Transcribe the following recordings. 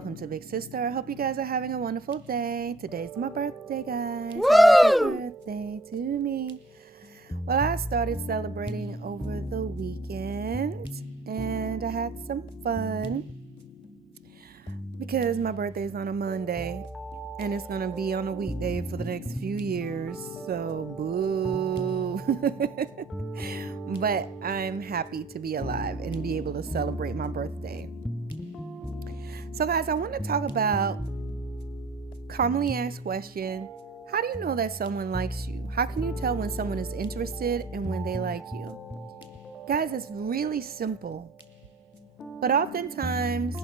Welcome to Big Sister. I hope you guys are having a wonderful day. Today's my birthday, guys. Woo! Happy birthday to me. Well, I started celebrating over the weekend and I had some fun because my birthday is on a Monday and it's going to be on a weekday for the next few years. So, boo. But I'm happy to be alive and be able to celebrate my birthday. So, guys, I want to talk about commonly asked question. How do you know that someone likes you? How can you tell when someone is interested and when they like you? Guys, it's really simple. But oftentimes,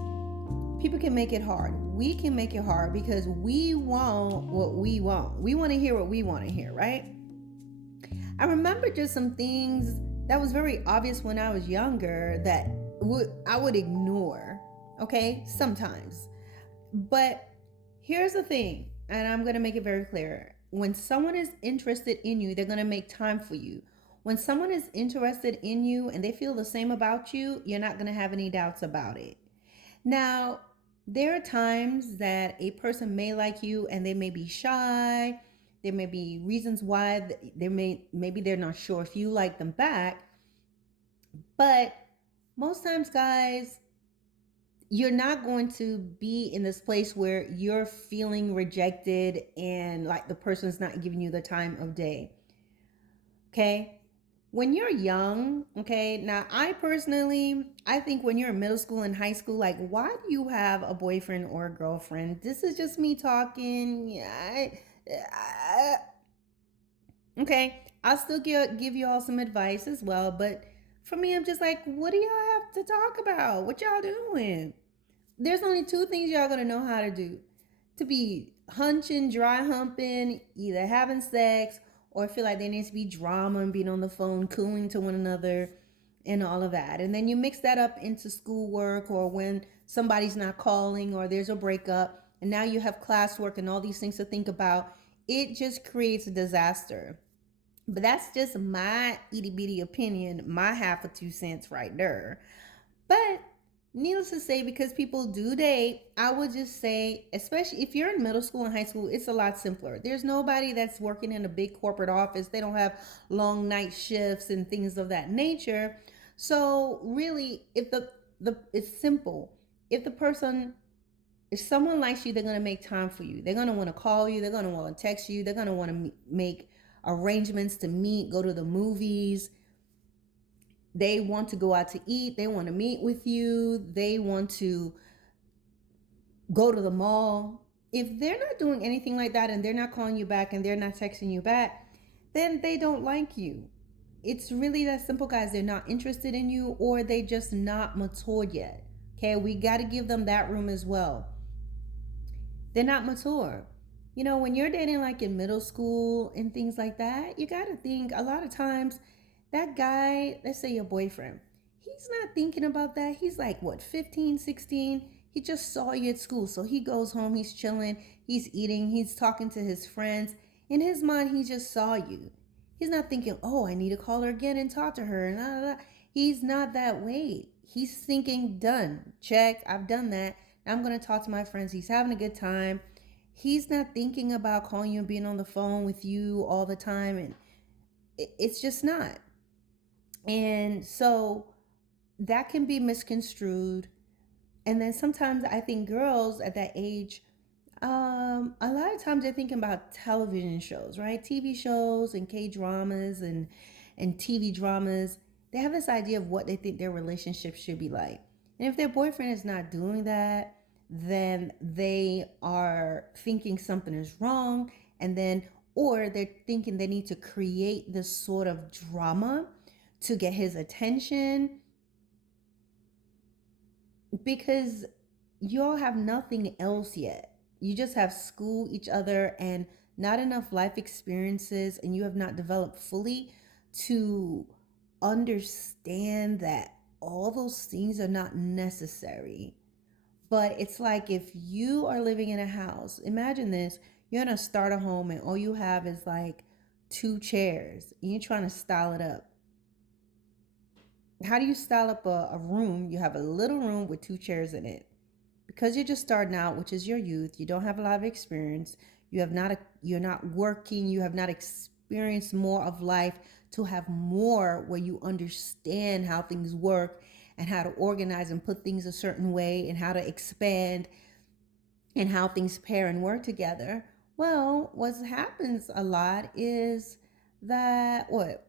people can make it hard. We can make it hard because we want what we want. We want to hear what we want to hear, right? I remember just some things that was very obvious when I was younger that I would ignore, okay? Sometimes. But here's the thing, and I'm going to make it very clear. When someone is interested in you, they're going to make time for you. When someone is interested in you and they feel the same about you, you're not going to have any doubts about it. Now, there are times that a person may like you and they may be shy. There may be reasons why maybe they're not sure if you like them back. But most times, guys, you're not going to be in this place where you're feeling rejected and like the person's not giving you the time of day. Okay? When you're young, okay, now I think when you're in middle school and high school, like, why do you have a boyfriend or a girlfriend? This is just me talking. Okay, I'll still give you all some advice as well, but for me, I'm just like, what do y'all have to talk about? What y'all doing? There's only two things y'all gonna know how to do: to be hunching, dry humping, either having sex or feel like there needs to be drama and being on the phone, cooing to one another, and all of that. And then you mix that up into schoolwork or when somebody's not calling or there's a breakup, and now you have classwork and all these things to think about. It just creates a disaster. But that's just my itty bitty opinion, my half of 2 cents right there. But needless to say, because people do date, I would just say, especially if you're in middle school and high school, it's a lot simpler. There's nobody that's working in a big corporate office. They don't have long night shifts and things of that nature. So really, if the it's simple. If the person if someone likes you, they're going to make time for you. They're going to want to call you. They're going to want to text you. They're going to want to make arrangements to meet, go to the movies. They want to go out to eat. They want to meet with you. They want to go to the mall. If they're not doing anything like that and they're not calling you back and they're not texting you back, then they don't like you. It's really that simple, guys. They're not interested in you or they just not matured yet. Okay, we got to give them that room as well. They're not mature. You know, when you're dating like in middle school and things like that, you got to think a lot of times that guy, let's say your boyfriend, he's not thinking about that. He's like, what, 15, 16? He just saw you at school. So he goes home, he's chilling, he's eating, he's talking to his friends. In his mind, he just saw you. He's not thinking, oh, I need to call her again and talk to her. And blah, blah, blah. He's not that way. He's thinking, done, check, I've done that. I'm going to talk to my friends. He's having a good time. He's not thinking about calling you and being on the phone with you all the time. And it's just not. And so that can be misconstrued. And then sometimes I think girls at that age, a lot of times they're thinking about television shows, right? TV shows and K dramas and TV dramas. They have this idea of what they think their relationship should be like. And if their boyfriend is not doing that, then they are thinking something is wrong. And then, or they're thinking they need to create this sort of drama to get his attention because y'all have nothing else yet. You just have school, each other, and not enough life experiences, and you have not developed fully to understand that all those things are not necessary. But it's like if you are living in a house, imagine this, you're gonna start a home and all you have is like two chairs and you're trying to style it up. How do you style up a room? You have a little room with two chairs in it because you're just starting out, which is your youth, you don't have a lot of experience, you're not working, you have not experienced more of life to have more where you understand how things work and how to organize and put things a certain way and how to expand and how things pair and work together. Well, what happens a lot is that what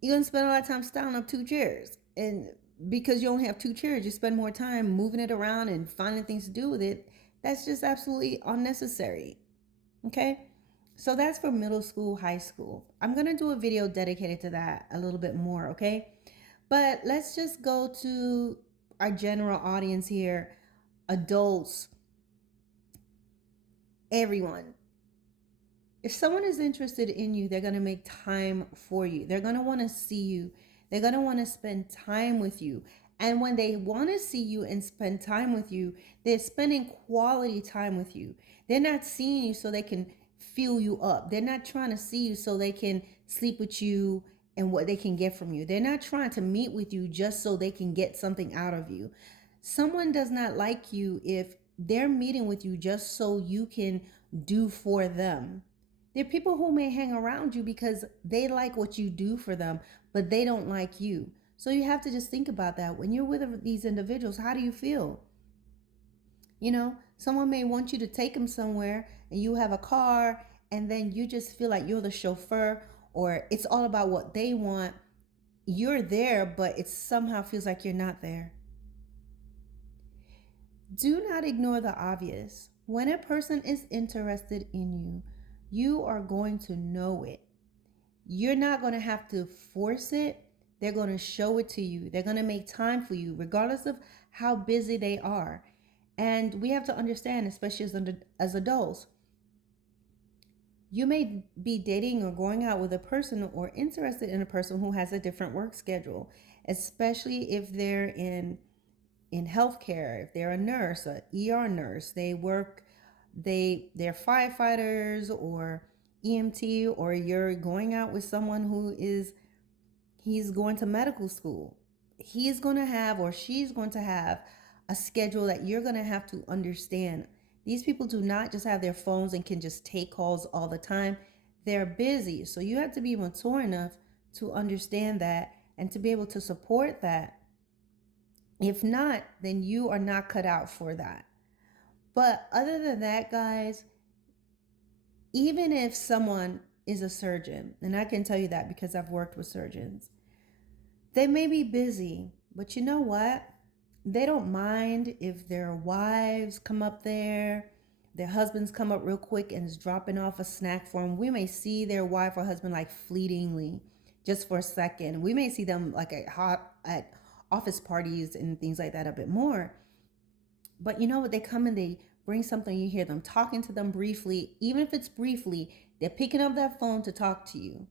you're gonna spend a lot of time styling up two chairs, and because you only have two chairs, you spend more time moving it around and finding things to do with it. That's just absolutely unnecessary. Okay, so that's for middle school, high school. I'm gonna do a video dedicated to that a little bit more. Okay, but let's just go to our general audience here, adults, everyone. If someone is interested in you, they're going to make time for you. They're going to want to see you. They're going to want to spend time with you. And when they want to see you and spend time with you, they're spending quality time with you. They're not seeing you so they can fill you up. They're not trying to see you so they can sleep with you and what they can get from you. They're not trying to meet with you just so they can get something out of you. Someone does not like you if they're meeting with you just so you can do for them. There are people who may hang around you because they like what you do for them, but they don't like you. So you have to just think about that. When you're with these individuals, how do you feel? Someone may want you to take them somewhere and you have a car, and then you just feel like you're the chauffeur, or it's all about what they want. You're there, but it somehow feels like you're not there. Do not ignore the obvious. When a person is interested in you, you are going to know it. You're not going to have to force it. They're going to show it to you. They're going to make time for you, regardless of how busy they are. And we have to understand, especially as adults, you may be dating or going out with a person or interested in a person who has a different work schedule, especially if they're in healthcare. If they're a nurse, a ER nurse, they're firefighters or EMT, or you're going out with someone he's going to medical school. He's going to have, or she's going to have, a schedule that you're going to have to understand. These people do not just have their phones and can just take calls all the time. They're busy. So you have to be mature enough to understand that and to be able to support that. If not, then you are not cut out for that. But other than that, guys, even if someone is a surgeon, and I can tell you that because I've worked with surgeons, they may be busy, but you know what? They don't mind if their wives come up there, their husbands come up real quick and is dropping off a snack for them. We may see their wife or husband like fleetingly, just for a second. We may see them like at office parties and things like that a bit more. But you know what? They come and they bring something, you hear them talking to them briefly. Even if it's briefly, they're picking up that phone to talk to you.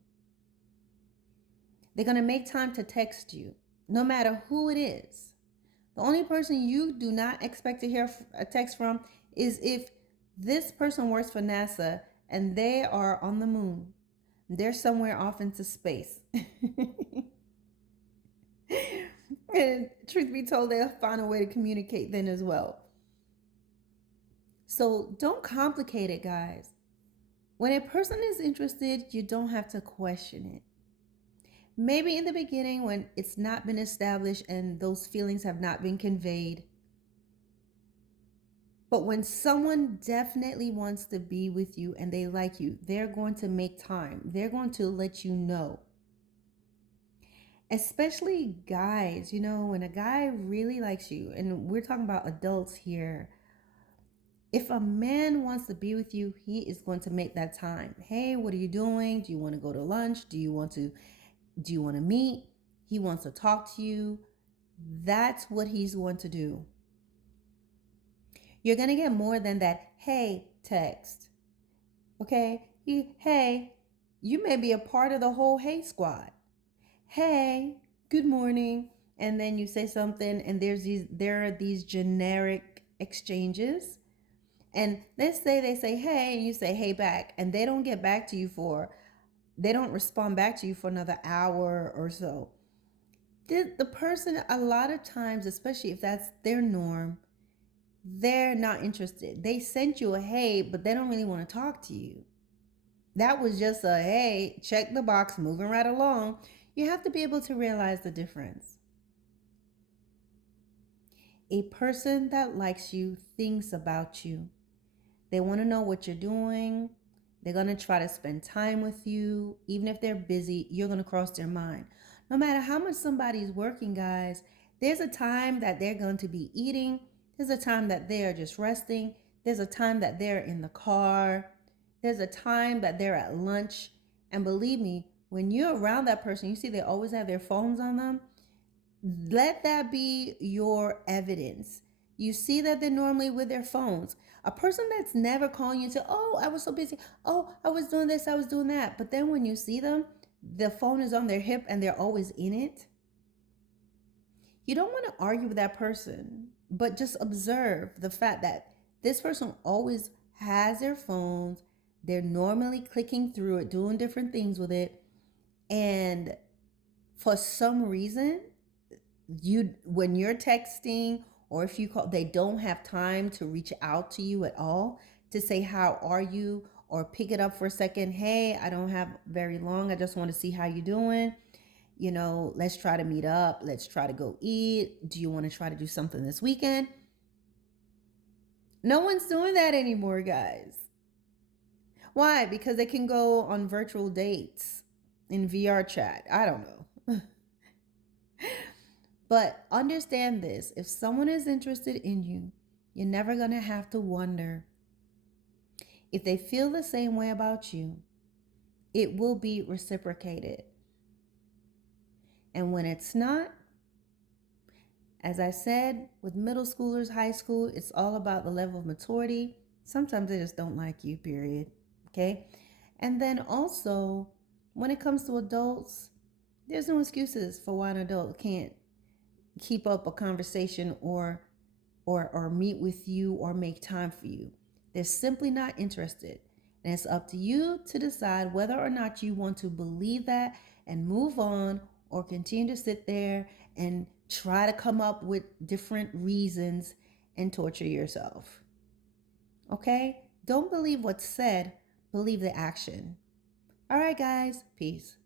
They're going to make time to text you, no matter who it is. The only person you do not expect to hear a text from is if this person works for NASA and they are on the moon. They're somewhere off into space. And truth be told, they'll find a way to communicate then as well. So don't complicate it, guys. When a person is interested, you don't have to question it. Maybe in the beginning when it's not been established and those feelings have not been conveyed. But when someone definitely wants to be with you and they like you, they're going to make time. They're going to let you know. Especially guys, when a guy really likes you, and we're talking about adults here, if a man wants to be with you, he is going to make that time. Hey, what are you doing? Do you want to go to lunch? Do you want to meet? He wants to talk to you. That's what he's going to do. You're going to get more than that hey text. Okay? Hey, you may be a part of the whole hey squad. Hey, good morning. And then you say something and there are these generic exchanges. And let's say they say hey and you say hey back, and they don't respond back to you for another hour or so. The person, a lot of times, especially if that's their norm, they're not interested. They sent you a hey, but they don't really want to talk to you. That was just a hey, check the box, moving right along. You have to be able to realize the difference. A person that likes you thinks about you. They want to know what you're doing. They're going to try to spend time with you. Even if they're busy, you're going to cross their mind. No matter how much somebody's working, guys, there's a time that they're going to be eating. There's a time that they are just resting. There's a time that they're in the car. There's a time that they're at lunch. And believe me, when you're around that person, you see they always have their phones on them. Let that be your evidence. You see that they're normally with their phones. A person that's never calling you to, oh, I was so busy. Oh, I was doing this, I was doing that. But then when you see them, the phone is on their hip and they're always in it. You don't want to argue with that person, but just observe the fact that this person always has their phones. They're normally clicking through it, doing different things with it. And for some reason, you when you're texting or if you call, they don't have time to reach out to you at all to say how are you or pick it up for a second. Hey, I don't have very long, I just want to see how you doing. Let's try to meet up, let's try to go eat, do you want to try to do something this weekend? No one's doing that anymore, guys. Why? Because they can go on virtual dates in VR chat. I don't know. But understand this, if someone is interested in you, you're never going to have to wonder. If they feel the same way about you, it will be reciprocated. And when it's not, as I said, with middle schoolers, high school, it's all about the level of maturity. Sometimes they just don't like you, period. Okay? And then also, when it comes to adults, there's no excuses for why an adult can't keep up a conversation or meet with you or make time for you. They're simply not interested. And it's up to you to decide whether or not you want to believe that and move on or continue to sit there and try to come up with different reasons and torture yourself. Okay? Don't believe what's said, believe the action. All right, guys. Peace.